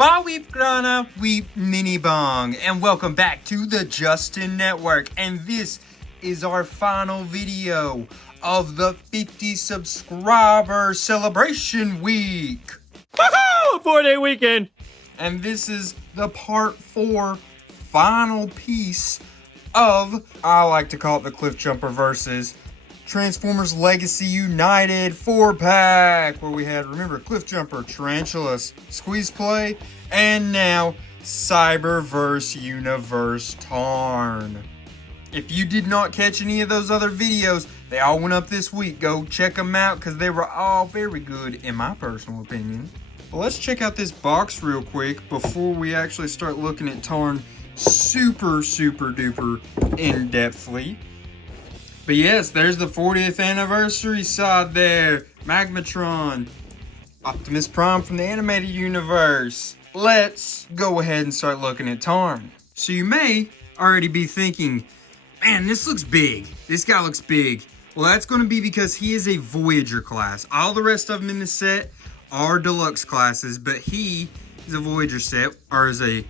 Ba weep grana weep mini bong, and welcome back to the Justin Network, and this is our final video of the 50 subscriber celebration week. Woohoo! A 4-day weekend. And this is the part 4 final piece of, I like to call it the Cliff Jumper versus Transformers Legacy United 4-pack, where we had, remember, Cliff Jumper, Tarantulas, Squeeze Play, and now Cyberverse Universe Tarn. If you did not catch any of those other videos, they all went up this week. Go check them out because they were all very good in my personal opinion. Well, let's check out this box real quick before we actually start looking at Tarn super duper in-depthly. But yes, there's the 40th anniversary side there. Magmatron, Optimus Prime from the animated universe. Let's go ahead and start looking at Tarn. So you may already be thinking, man, this looks big. This guy looks big. Well, that's going to be because he is a Voyager class. All the rest of them in the set are deluxe classes, but he is a Voyager set, or is a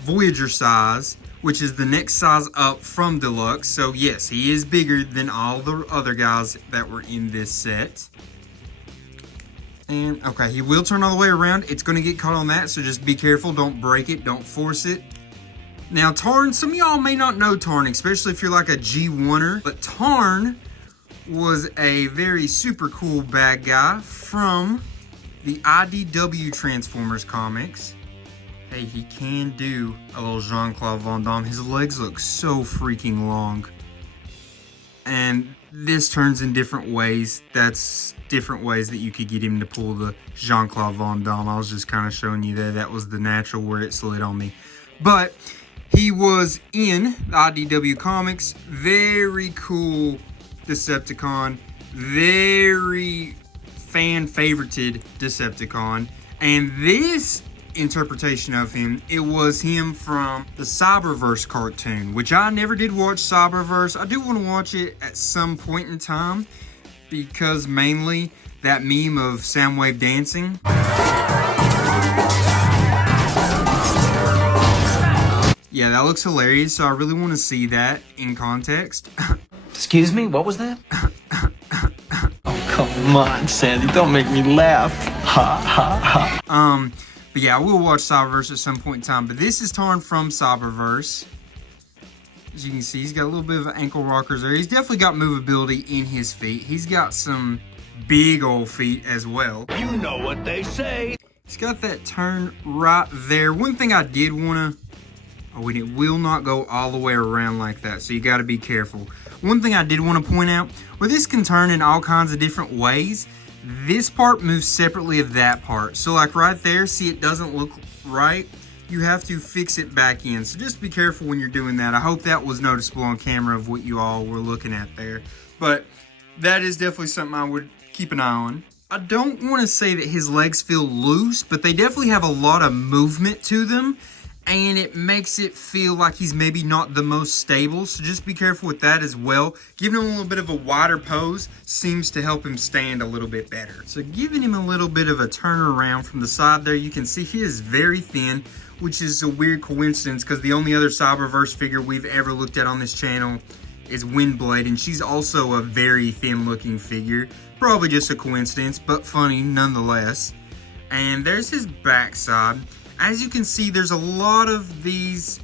Voyager size, which is the next size up from deluxe. So yes, he is bigger than all the other guys that were in this set. And okay, he will turn all the way around. It's going to get caught on that, so just be careful. Don't break it. Don't force it. Now Tarn, some of y'all may not know Tarn, especially if you're like a G1er, but Tarn was a very super cool bad guy from the IDW Transformers comics. Hey, he can do a little Jean-Claude Van Damme. His legs look so freaking long. And this turns in different ways. That's different ways that you could get him to pull the Jean-Claude Van Damme. I was just kind of showing you there. That was the natural where it slid on me. But he was in the IDW comics. Very cool Decepticon. Very fan-favorited Decepticon. And this interpretation of him, it was him from the Cyberverse cartoon, which I never did watch Cyberverse. I do want to watch it at some point in time because mainly that meme of Soundwave dancing. Yeah, that looks hilarious, so I really want to see that in context. Excuse me, what was that? Oh, come on, Sandy, don't make me laugh. Ha, ha, ha. But yeah, I will watch Cyberverse at some point in time. But this is Tarn from Cyberverse. As you can see, he's got a little bit of ankle rockers there. He's definitely got movability in his feet. He's got some big old feet as well. You know what they say. He's got that turn right there. One thing I did want to... Oh, and it will not go all the way around like that, so you got to be careful. One thing I did want to point out, where this can turn in all kinds of different ways, this part moves separately of that part. So like right there, see, it doesn't look right. You have to fix it back in. So just be careful when you're doing that. I hope that was noticeable on camera of what you all were looking at there. But that is definitely something I would keep an eye on. I don't want to say that his legs feel loose, but they definitely have a lot of movement to them. And it makes it feel like he's maybe not the most stable, so just be careful with that as well. Giving him a little bit of a wider pose seems to help him stand a little bit better. So giving him a little bit of a turn around from the side there, you can see he is very thin, which is a weird coincidence because the only other Cyberverse figure we've ever looked at on this channel is Windblade, and she's also a very thin looking figure. Probably just a coincidence, but funny nonetheless. And there's his backside. As you can see, there's a lot of these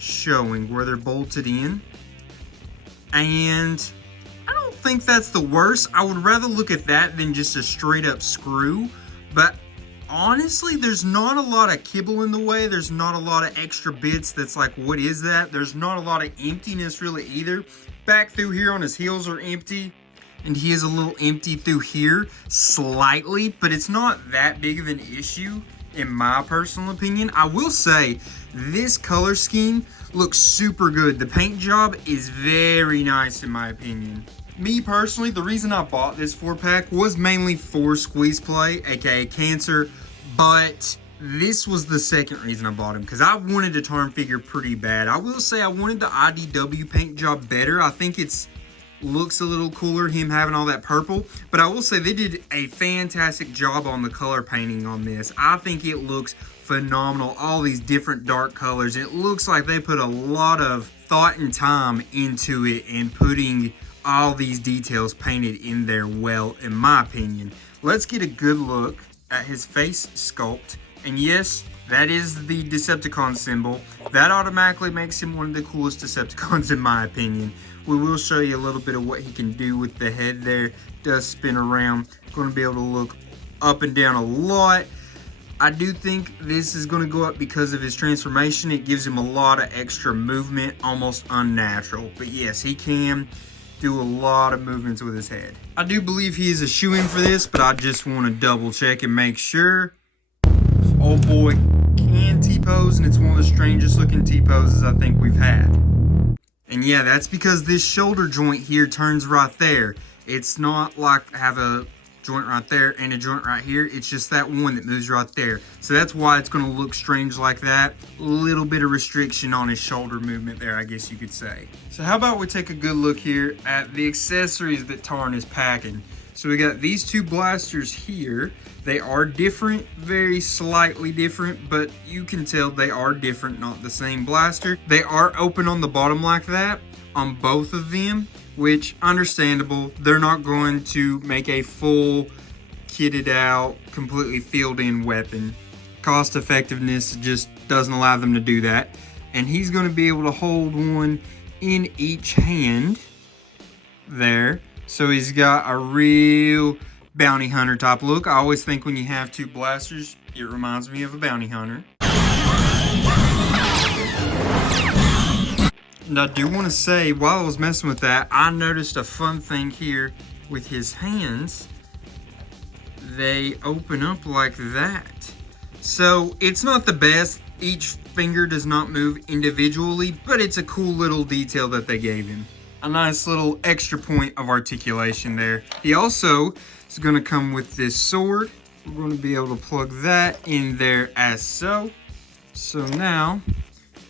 showing where they're bolted in. And I don't think that's the worst. I would rather look at that than just a straight up screw. But honestly, there's not a lot of kibble in the way. There's not a lot of extra bits that's like, what is that? There's not a lot of emptiness really either. Back through here on his heels are empty. And he is a little empty through here slightly. But it's not that big of an issue. In my personal opinion, I will say this color scheme looks super good. The paint job is very nice in my opinion. Me personally, the reason I bought this 4-pack was mainly for Squeeze Play, aka Cancer, but this was the second reason I bought him because I wanted a Tarn figure pretty bad. I will say I wanted the IDW paint job better. I think it's looks a little cooler, him having all that purple. But I will say they did a fantastic job on the color painting on this. I think it looks phenomenal. All these different dark colors. It looks like they put a lot of thought and time into it and putting all these details painted in there well, in my opinion. Let's get a good look at his face sculpt. And yes, that is the Decepticon symbol. That automatically makes him one of the coolest Decepticons in my opinion. We will show you a little bit of what he can do with the head there. Does spin around. Going to be able to look up and down a lot. I do think this is going to go up because of his transformation. It gives him a lot of extra movement, almost unnatural. But yes, he can do a lot of movements with his head. I do believe he is a shoo-in for this, but I just want to double check and make sure. Oh boy, can T-pose, and it's one of the strangest looking T-poses I think we've had. And yeah, that's because this shoulder joint here turns right there. It's not like I have a joint right there and a joint right here. It's just that one that moves right there. So that's why it's going to look strange like that. A little bit of restriction on his shoulder movement there, I guess you could say. So how about we take a good look here at the accessories that Tarn is packing. So we got these two blasters here. They are different, very slightly different, but you can tell they are different, not the same blaster. They are open on the bottom like that on both of them, which understandable. They're not going to make a full kitted out, completely filled in weapon. Cost effectiveness just doesn't allow them to do that. And he's going to be able to hold one in each hand there. So he's got a real bounty hunter type look. I always think when you have two blasters, it reminds me of a bounty hunter. And I do want to say, while I was messing with that, I noticed a fun thing here with his hands. They open up like that. So it's not the best. Each finger does not move individually, but it's a cool little detail that they gave him. A nice little extra point of articulation there. He also is going to come with this sword. We're going to be able to plug that in there as so. So now,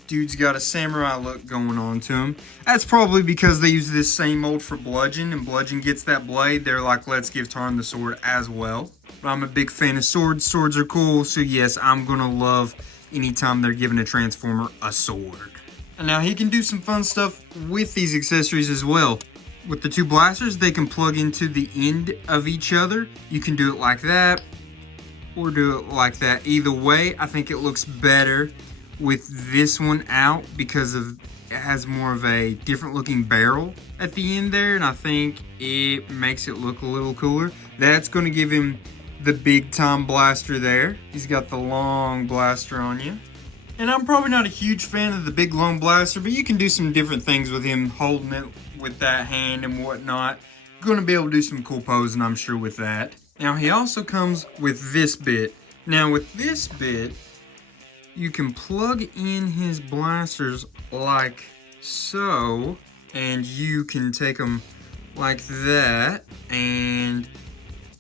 dude's got a samurai look going on to him. That's probably because they use this same mold for Bludgeon, and Bludgeon gets that blade. They're like, let's give Tarn the sword as well. But I'm a big fan of swords. Swords are cool, so yes, I'm going to love anytime they're giving a Transformer a sword. And now he can do some fun stuff with these accessories as well. With the two blasters, they can plug into the end of each other. You can do it like that, or do it like that. Either way, I think it looks better with this one out because of it has more of a different looking barrel at the end there, and I think it makes it look a little cooler. That's going to give him the big time blaster there. He's got the long blaster on you. And I'm probably not a huge fan of the big long blaster, but you can do some different things with him holding it with that hand and whatnot. Going to be able to do some cool posing, I'm sure, with that. Now, he also comes with this bit. Now, with this bit, you can plug in his blasters like so, and you can take them like that and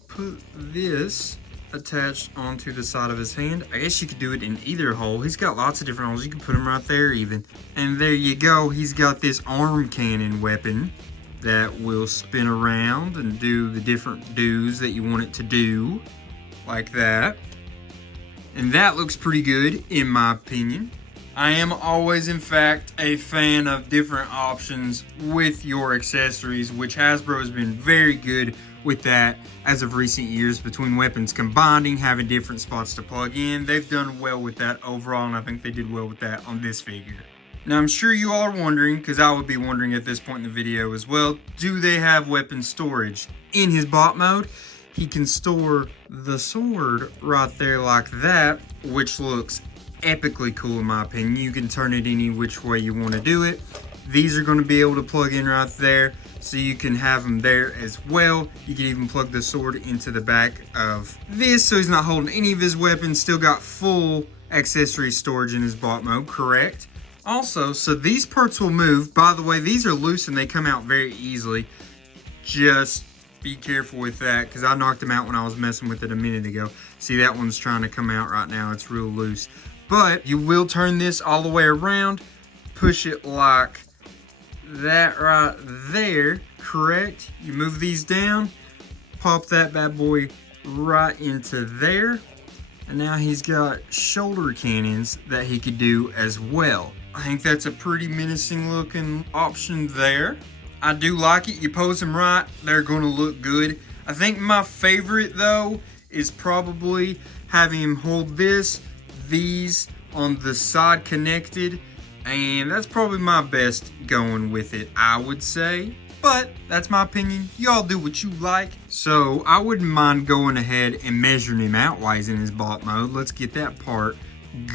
put this attached onto the side of his hand. I guess you could do it in either hole. He's got lots of different holes. You can put them right there even. And there you go. He's got this arm cannon weapon that will spin around and do the different do's that you want it to do. Like that. And that looks pretty good in my opinion. I am always, in fact, a fan of different options with your accessories, which Hasbro has been very good with that as of recent years, between weapons combining, having different spots to plug in. They've done well with that overall, and I think they did well with that on this figure. Now, I'm sure you all are wondering, because I would be wondering at this point in the video as well, do they have weapon storage? In his bot mode, he can store the sword right there like that, which looks epically cool in my opinion. You can turn it any which way you want to do it. These are going to be able to plug in right there, so you can have them there as well. You can even plug the sword into the back of this, so he's not holding any of his weapons. Still got full accessory storage in his bot mode, correct? Also, so these parts will move. By the way, these are loose and they come out very easily. Just be careful with that, because I knocked them out when I was messing with it a minute ago. See, that one's trying to come out right now. It's real loose. But you will turn this all the way around, push it like that right there, correct? You move these down, pop that bad boy right into there, And now he's got shoulder cannons that he could do as well. I think that's a pretty menacing looking option there. I do like it. You pose them right, they're going to look good. I think my favorite though is probably having him hold these on the side connected, and that's probably my best going with it, I would say. But that's my opinion. Y'all do what you like. So I wouldn't mind going ahead and measuring him out while he's in his bot mode. Let's get that part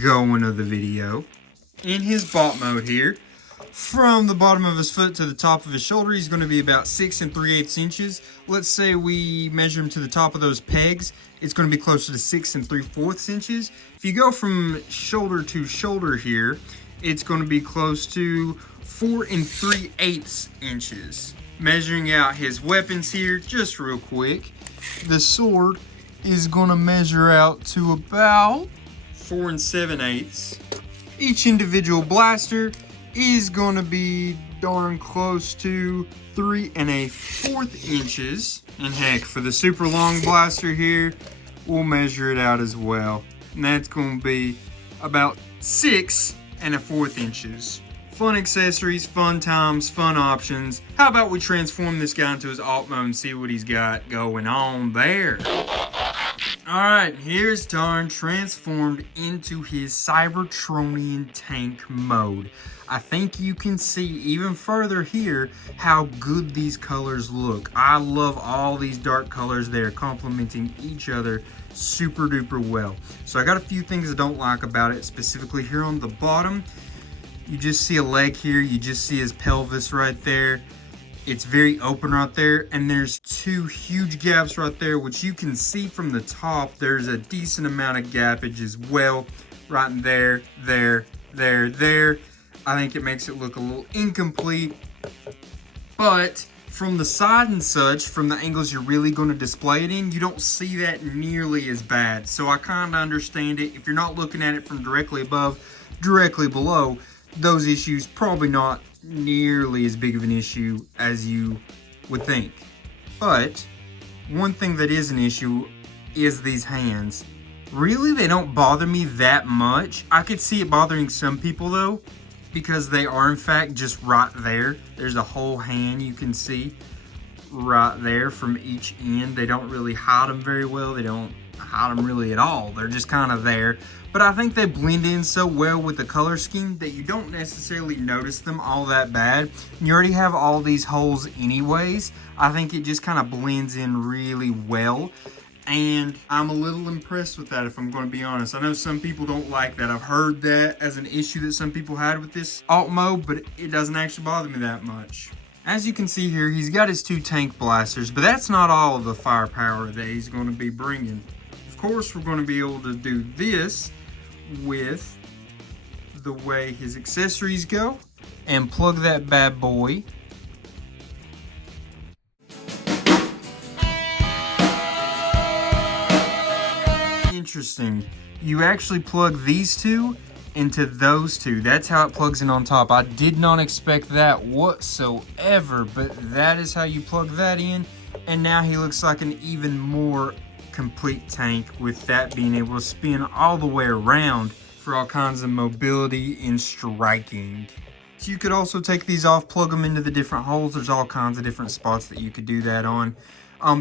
going of the video. In his bot mode here, from the bottom of his foot to the top of his shoulder, he's going to be about 6 3/8 inches. Let's say we measure him to the top of those pegs, it's going to be closer to 6 3/4 inches. If you go from shoulder to shoulder here, it's going to be close to 4 3/8 inches. Measuring out his weapons here, just real quick, the sword is going to measure out to about 4 7/8. Each individual blaster is going to be darn close to 3 1/4 inches. And heck, for the super long blaster here, we'll measure it out as well. And that's going to be about 6 1/4 inches. Fun accessories, fun times, fun options. How about we transform this guy into his alt mode and see what he's got going on there. Alright, here's Tarn transformed into his Cybertronian tank mode. I think you can see even further here how good these colors look. I love all these dark colors. They're complementing each other super duper well. So I got a few things I don't like about it, specifically here on the bottom. You just see a leg here, you just see his pelvis right there. It's very open right there, and there's 2 huge gaps right there, which you can see from the top. There's a decent amount of gappage as well, right in there, there. I think it makes it look a little incomplete, but from the side and such, from the angles you're really going to display it in, you don't see that nearly as bad. So I kind of understand it. If you're not looking at it from directly above, directly below, those issues probably not nearly as big of an issue as you would think. But one thing that is an issue is these hands. Really, they don't bother me that much. I could see it bothering some people though, because they are in fact just right there. There's a whole hand you can see right there from each end. They don't really hide them very well. They don't hide them really at all. They're just kind of there. But I think they blend in so well with the color scheme that you don't necessarily notice them all that bad. You already have all these holes anyways. I think it just kind of blends in really well. And I'm a little impressed with that, if I'm going to be honest. I know some people don't like that. I've heard that as an issue that some people had with this alt mode, but it doesn't actually bother me that much. As you can see here, he's got his 2 tank blasters, but that's not all of the firepower that he's going to be bringing. Of course, we're going to be able to do this with the way his accessories go and plug that bad boy interesting. You actually plug these 2 into those 2. That's how it plugs in on top. I did not expect that whatsoever, but that is how you plug that in, and now he looks like an even more complete tank, with that being able to spin all the way around for all kinds of mobility and striking. So you could also take these off, plug them into the different holes. There's all kinds of different spots that you could do that on.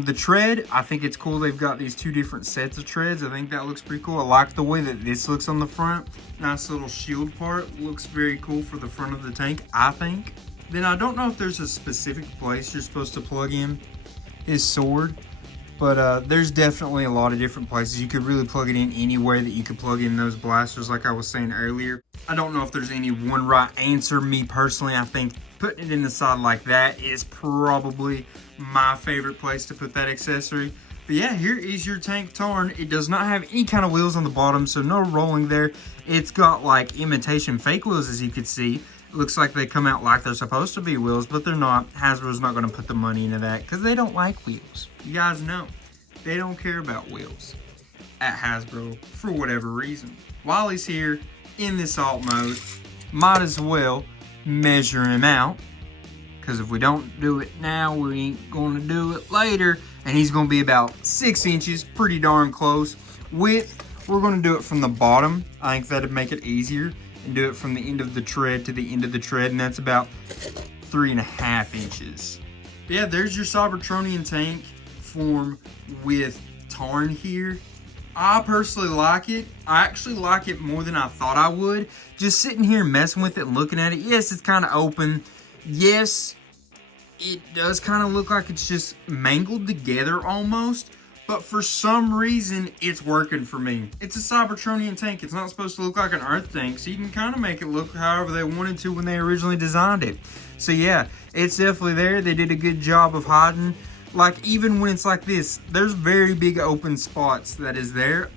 The tread, I think it's cool. They've got these 2 different sets of treads. I think that looks pretty cool. I like the way that this looks on the front. Nice little shield part. Looks very cool for the front of the tank, I think. Then I don't know if there's a specific place you're supposed to plug in his sword, but there's definitely a lot of different places. You could really plug it in anywhere that you could plug in those blasters, like I was saying earlier. I don't know if there's any one right answer. Me personally, I think putting it in the side like that is probably my favorite place to put that accessory. But yeah, here is your tank Tarn. It does not have any kind of wheels on the bottom, so no rolling there. It's got like imitation fake wheels, as you can see. It looks like they come out like they're supposed to be wheels, but they're not. Hasbro's not going to put the money into that because they don't like wheels. You guys know, they don't care about wheels at Hasbro for whatever reason. While he's here in this alt mode, might as well measure him out, because if we don't do it now, we ain't going to do it later. And he's going to be about 6 inches, pretty darn close. Width, we're going to do it from the bottom. I think that'd make it easier, and do it from the end of the tread to the end of the tread, and that's about 3.5 inches. But yeah, there's your Cybertronian tank form with Tarn here. I personally like it. I actually like it more than I thought I would. Just sitting here messing with it and looking at it. Yes, it's kind of open. Yes, it does kind of look like it's just mangled together almost. But for some reason, it's working for me. It's a Cybertronian tank. It's not supposed to look like an Earth tank, so you can kind of make it look however they wanted to when they originally designed it. So yeah, it's definitely there. They did a good job of hiding. Like, even when it's like this, there's very big open spots that is there,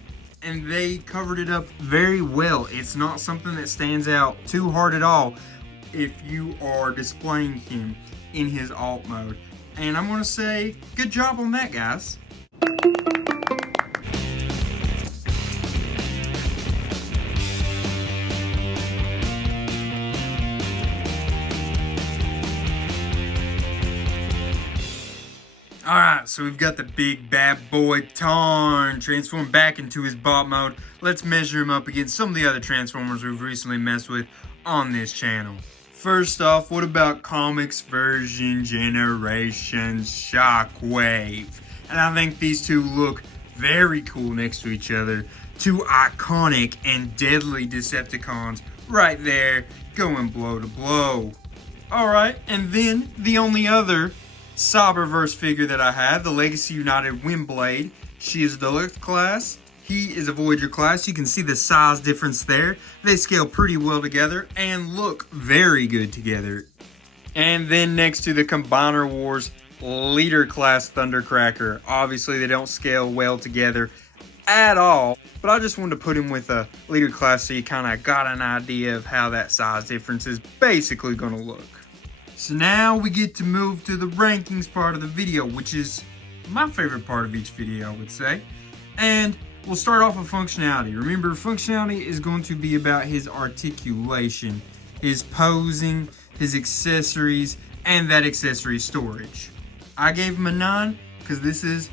and they covered it up very well. It's not something that stands out too hard at all if you are displaying him in his alt mode. And I'm going to say, good job on that, guys. Alright, so we've got the big bad boy Tarn transformed back into his bot mode. Let's measure him up against some of the other Transformers we've recently messed with on this channel. First off, what about Comics Version Generations Shockwave? And I think these two look very cool next to each other. Two iconic and deadly Decepticons right there going blow to blow. Alright, and then the only other Cyberverse figure that I have, the Legacy United Windblade. She is a Deluxe class. He is a Voyager class. You can see the size difference there. They scale pretty well together and look very good together. And then next to the Combiner Wars Leader class Thundercracker. Obviously they don't scale well together at all, but I just wanted to put him with a Leader class so you kind of got an idea of how that size difference is basically going to look. So now we get to move to the rankings part of the video, which is my favorite part of each video, I would say. And we'll start off with functionality. Remember, functionality is going to be about his articulation, his posing, his accessories, and that accessory storage. I gave him a 9 because this is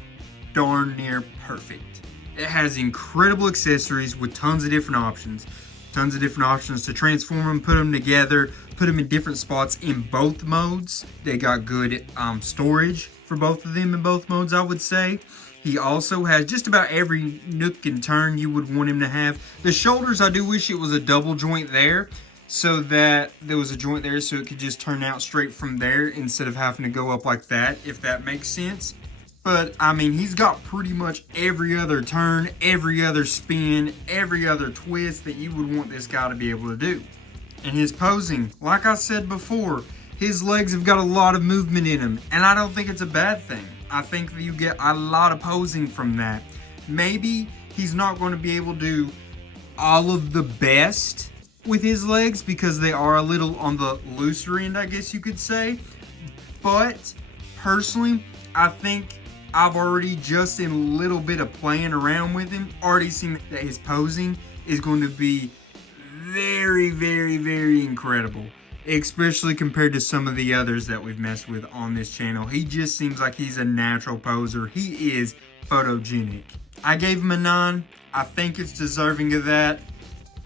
darn near perfect. It has incredible accessories with tons of different options. Tons of different options to transform them, put them together, put them in different spots in both modes. They got good storage for both of them in both modes, I would say. He also has just about every nook and turn you would want him to have. The shoulders, I do wish it was a double joint there, so that there was a joint there so it could just turn out straight from there instead of having to go up like that, if that makes sense. But, I mean, he's got pretty much every other turn, every other spin, every other twist that you would want this guy to be able to do. And his posing, like I said before, his legs have got a lot of movement in them, and I don't think it's a bad thing. I think that you get a lot of posing from that. Maybe he's not going to be able to do all of the best with his legs because they are a little on the looser end, I guess you could say. But, personally, I think I've already, just in a little bit of playing around with him, already seen that his posing is going to be very, very, very incredible. Especially compared to some of the others that we've messed with on this channel. He just seems like he's a natural poser. He is photogenic. I gave him a 9. I think it's deserving of that.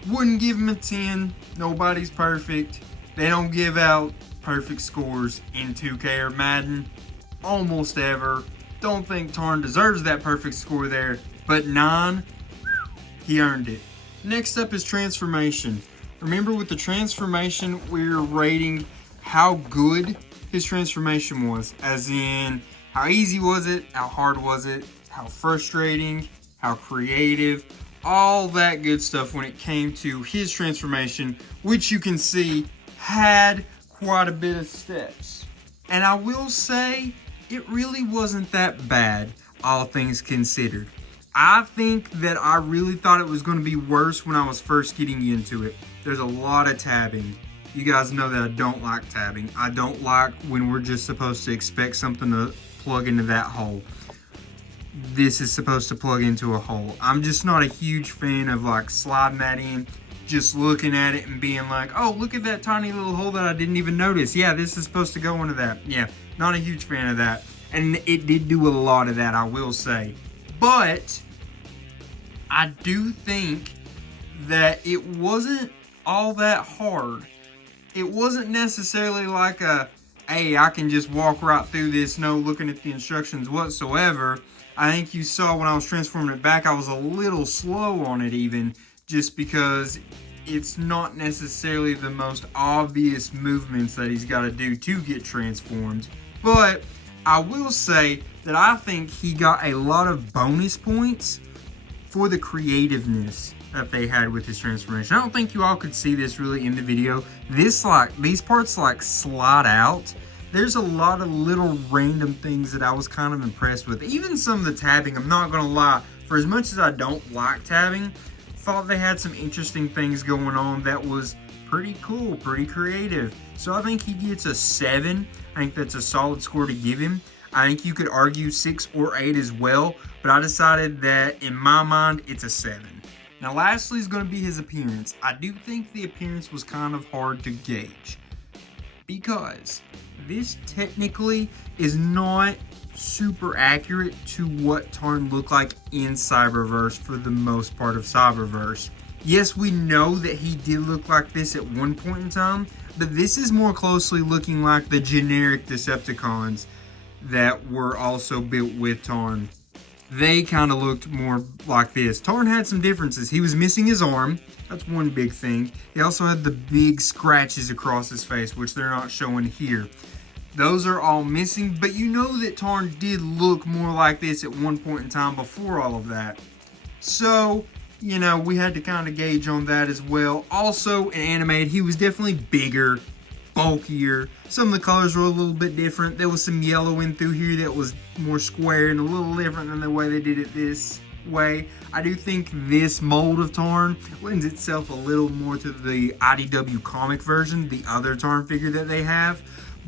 Wouldn't give him a 10. Nobody's perfect. They don't give out perfect scores in 2K or Madden. Almost ever. Don't think Tarn deserves that perfect score there, but 9, he earned it. Next up is transformation. Remember, with the transformation, we're rating how good his transformation was, as in how easy was it, how hard was it, how frustrating, how creative, all that good stuff when it came to his transformation, which you can see had quite a bit of steps. And I will say, it really wasn't that bad, all things considered. I think that I really thought it was going to be worse when I was first getting into it. There's a lot of tabbing. You guys know that I don't like tabbing. I don't like when we're just supposed to expect something to plug into that hole. This is supposed to plug into a hole. I'm just not a huge fan of like sliding that in, just looking at it and being like, oh, look at that tiny little hole that I didn't even notice. Yeah, this is supposed to go into that. Yeah, not a huge fan of that. And it did do a lot of that, I will say. But I do think that it wasn't all that hard. It wasn't necessarily like hey, I can just walk right through this, no looking at the instructions whatsoever. I think you saw when I was transforming it back, I was a little slow on it even, just because it's not necessarily the most obvious movements that he's got to do to get transformed. But I will say that I think he got a lot of bonus points for the creativeness that they had with his transformation. I don't think you all could see this really in the video. These parts slide out. There's a lot of little random things that I was kind of impressed with. Even some of the tabbing, I'm not gonna lie, for as much as I don't like tabbing, thought they had some interesting things going on that was pretty cool, pretty creative. So I think he gets a 7. I think that's a solid score to give him. I think you could argue 6 or 8 as well, but I decided that in my mind, it's a 7. Now lastly is going to be his appearance. I do think the appearance was kind of hard to gauge, because this technically is not super accurate to what Tarn looked like in Cyberverse for the most part of Cyberverse. Yes, we know that he did look like this at one point in time, but this is more closely looking like the generic Decepticons that were also built with Tarn. They kind of looked more like this. Tarn had some differences. He was missing his arm. That's one big thing. He also had the big scratches across his face, which they're not showing here. Those are all missing, but you know that Tarn did look more like this at one point in time before all of that. So, you know, we had to kind of gauge on that as well. Also, in animated, he was definitely bigger, bulkier. Some of the colors were a little bit different. There was some yellow in through here that was more square and a little different than the way they did it this way. I do think this mold of Tarn lends itself a little more to the IDW comic version, the other Tarn figure that they have.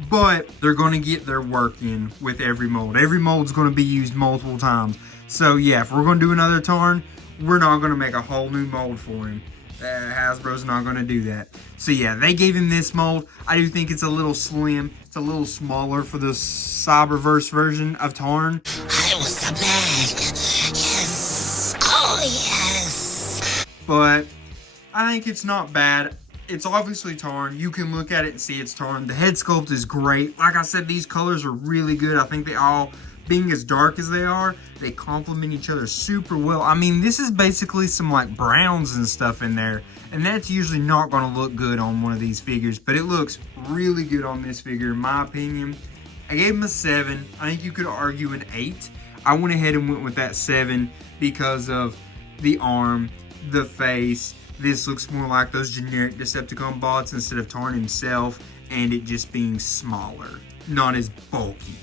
But they're going to get their work in with every mold. Every mold's going to be used multiple times. So yeah, if we're going to do another Tarn, we're not going to make a whole new mold for him. Hasbro's not going to do that. So yeah, they gave him this mold. I do think it's a little slim. It's a little smaller for the Cyberverse version of Tarn. I was the man. Yes. Oh, yes. But I think it's not bad. It's obviously Tarn. You can look at it and see it's Tarn. The head sculpt is great. Like I said, these colors are really good. I think they all, being as dark as they are, they complement each other super well. I mean, this is basically some like browns and stuff in there, and that's usually not going to look good on one of these figures, but it looks really good on this figure in my opinion. I gave him a 7. I think you could argue an 8. I went ahead and went with that 7 because of the arm, the face. This looks more like those generic Decepticon bots instead of Tarn himself, and it just being smaller, not as bulky.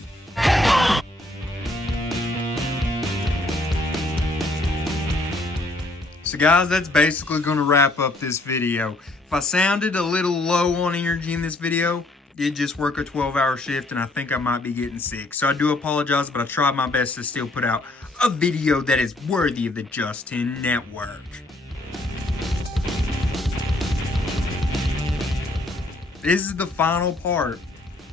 So guys, that's basically going to wrap up this video. If I sounded a little low on energy in this video, did just work a 12-hour shift and I think I might be getting sick. So I do apologize, but I tried my best to still put out a video that is worthy of the Justin Network. This is the final part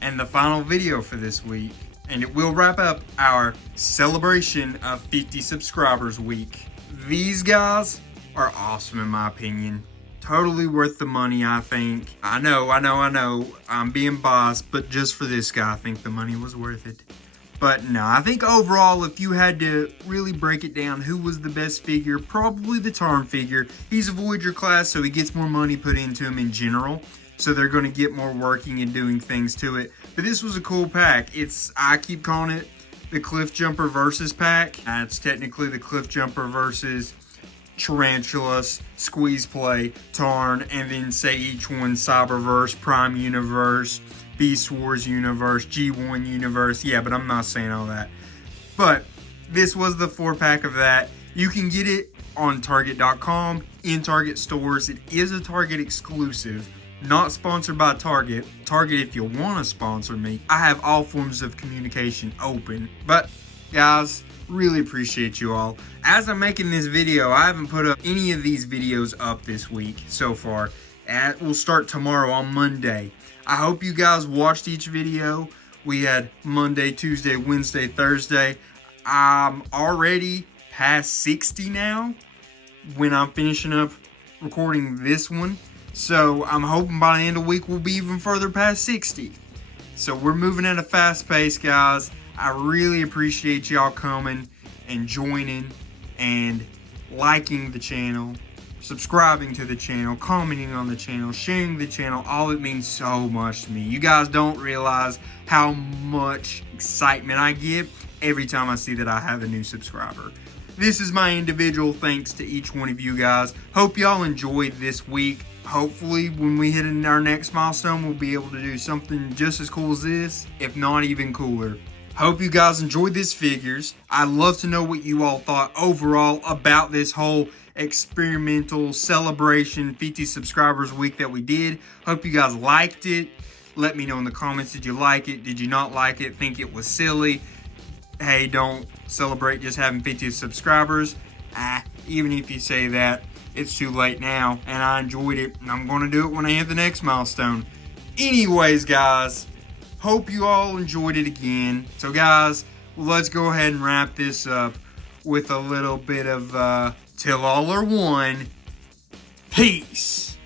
and the final video for this week, and it will wrap up our celebration of 50 subscribers week. These guys are awesome in my opinion. Totally worth the money, I think. I know, I'm being biased, but just for this guy, I think the money was worth it. But no, I think overall, if you had to really break it down, who was the best figure? Probably the Tarn figure. He's a Voyager class, so he gets more money put into him in general. So they're going to get more working and doing things to it. But this was a cool pack. I keep calling it the Cliff Jumper Versus pack. It's technically the Cliff Jumper versus Tarantula, Squeeze Play, Tarn, and then say each one Cyberverse, Prime Universe, Beast Wars Universe, G1 Universe. Yeah, but I'm not saying all that. But this was the 4-pack of that. You can get it on Target.com, in Target stores. It is a Target exclusive. Not sponsored by Target. Target, if you want to sponsor me, I have all forms of communication open. But, guys, really appreciate you all. As I'm making this video, I haven't put up any of these videos up this week so far. We'll start tomorrow on Monday. I hope you guys watched each video. We had Monday, Tuesday, Wednesday, Thursday. I'm already past 60 now. when I'm finishing up recording this one. So I'm hoping by the end of the week we'll be even further past 60. So we're moving at a fast pace, guys. I really appreciate y'all coming and joining and liking the channel, subscribing to the channel, commenting on the channel, sharing the channel. All it means so much to me. You guys don't realize how much excitement I get every time I see that I have a new subscriber. This is my individual thanks to each one of you guys. Hope y'all enjoyed this week. Hopefully when we hit our next milestone, we'll be able to do something just as cool as this, if not even cooler. Hope you guys enjoyed this figures. I'd love to know what you all thought overall about this whole experimental celebration 50 subscribers week that we did. Hope you guys liked it. Let me know in the comments, did you like it? Did you not like it? Think it was silly? Hey, don't celebrate just having 50 subscribers. Even if you say that, it's too late now, and I enjoyed it, and I'm going to do it when I hit the next milestone. Anyways, guys, hope you all enjoyed it again. So, guys, let's go ahead and wrap this up with a little bit of Till All Are One. Peace.